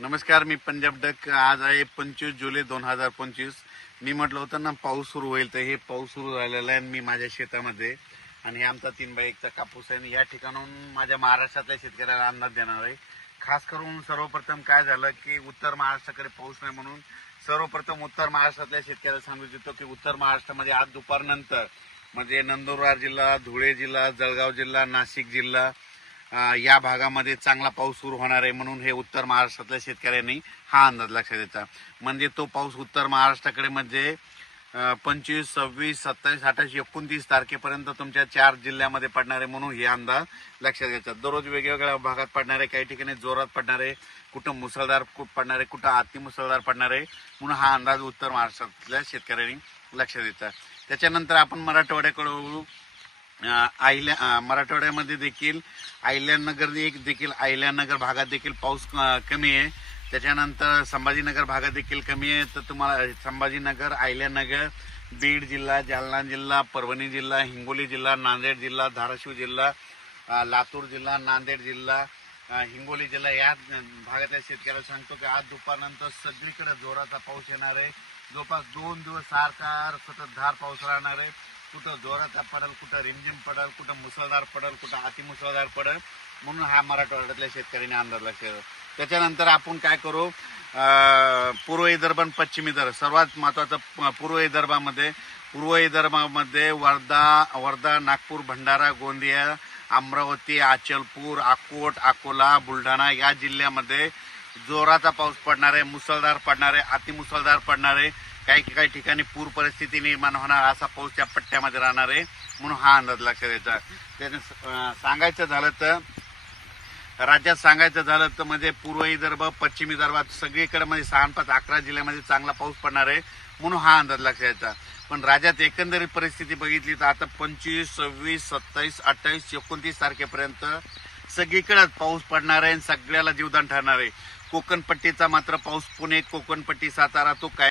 नमस्कार मी पंजाब डक. आज आहे पंचवीस जुलै दोन हजार पंचवीस. मी म्हटलं होतं ना पाऊस सुरू होईल तर हे पाऊस सुरू झालेला आहे आणि मी माझ्या शेतामध्ये. आणि आमचा तीन बाय एकचा कापूस आहे. आणि या ठिकाणून माझ्या महाराष्ट्रातल्या शेतकऱ्याला अंदाज देणार आहे. खास करून सर्वप्रथम काय झालं की उत्तर महाराष्ट्राकडे पाऊस नाही म्हणून सर्वप्रथम उत्तर महाराष्ट्रातल्या शेतकऱ्याला सांगू इच्छितो की उत्तर महाराष्ट्रामध्ये आज दुपारनंतर म्हणजे नंदुरबार जिल्हा धुळे जिल्हा जळगाव जिल्हा नाशिक जिल्हा या भागामध्ये चांगला पाऊस सुरू होणार आहे म्हणून हे उत्तर महाराष्ट्रातल्या शेतकऱ्यांनी हा अंदाज लक्षात द्यायचा म्हणजे तो पाऊस उत्तर महाराष्ट्राकडे म्हणजे पंचवीस सव्वीस सत्तावीस अठ्ठावीस एकोणतीस तारखेपर्यंत तुमच्या चार जिल्ह्यामध्ये पडणार आहे म्हणून हे अंदाज लक्षात घ्यायचा दररोज वेगवेगळ्या भागात पडणार आहे काही ठिकाणी जोरात पडणार आहे कुठं मुसळधार कुठं पडणार आहे कुठं अति मुसळधार पडणार आहे म्हणून हा अंदाज उत्तर महाराष्ट्रातल्या शेतकऱ्यांनी लक्षात द्यायचा त्याच्यानंतर आपण मराठवाड्याकडे वळू. आयल्या मराठवाड्यामध्ये देखील आयल्यानगर एक देखील अहिल्यानगर भागात देखील पाऊस कमी आहे. त्याच्यानंतर संभाजीनगर भागात देखील कमी आहे. तर तुम्हाला संभाजीनगर अहिल्यानगर बीड जिल्हा जालना जिल्हा परभणी जिल्हा हिंगोली जिल्हा नांदेड जिल्हा धाराशिव जिल्हा लातूर जिल्हा नांदेड जिल्हा हिंगोली जिल्हा या भागातल्या शेतकऱ्याला सांगतो की आज दुपारनंतर सगळीकडे जोराचा पाऊस येणार आहे. जवळपास दोन दिवस सारखा सततधार पाऊस राहणार आहे. कुठं जोराचा पडल कुठं रिमझिम पडल कुठं मुसळधार पडल कुठं अतिमुसळधार पडल म्हणून हा मराठवाड्यातल्या शेतकऱ्यांनी आंदोलन लक्षात त्याच्यानंतर आपण काय करू? पूर्व विदर्भ आणि पश्चिम विदर्भ. सर्वात महत्वाचं पूर्व विदर्भामध्ये पूर्व विदर्भामध्ये वर्धा वर्धा नागपूर भंडारा गोंदिया अमरावती अचलपूर अकोट अकोला बुलढाणा या जिल्ह्यामध्ये जोराचा पाऊस पडणार आहे मुसळधार पडणार आहे अतिमुसळधार पडणार आहे काही काही ठिकाणी पूर परिस्थिती निर्माण होणार असा पाऊस त्या पट्ट्यामध्ये राहणार आहे म्हणून हा अंदाज लक्षात द्यायचा त्याने सांगायचं झालं तर राज्यात सांगायचं झालं तर म्हणजे पूर्व विदर्भ पश्चिम विदर्भात सगळीकडे म्हणजे सहा पाच अकरा जिल्ह्यामध्ये चांगला पाऊस पडणार आहे म्हणून हा अंदाज लक्षात द्यायचा पण राज्यात एकंदरीत परिस्थिती बघितली तर आता पंचवीस सव्वीस सत्तावीस अठ्ठावीस एकोणतीस तारखेपर्यंत सगळीकडेच पाऊस पडणार आहे आणि सगळ्याला जीवदान ठरणार आहे. कोकणपट्टीचा मात्र पाऊस पुणे कोकणपट्टी सातारा तो काय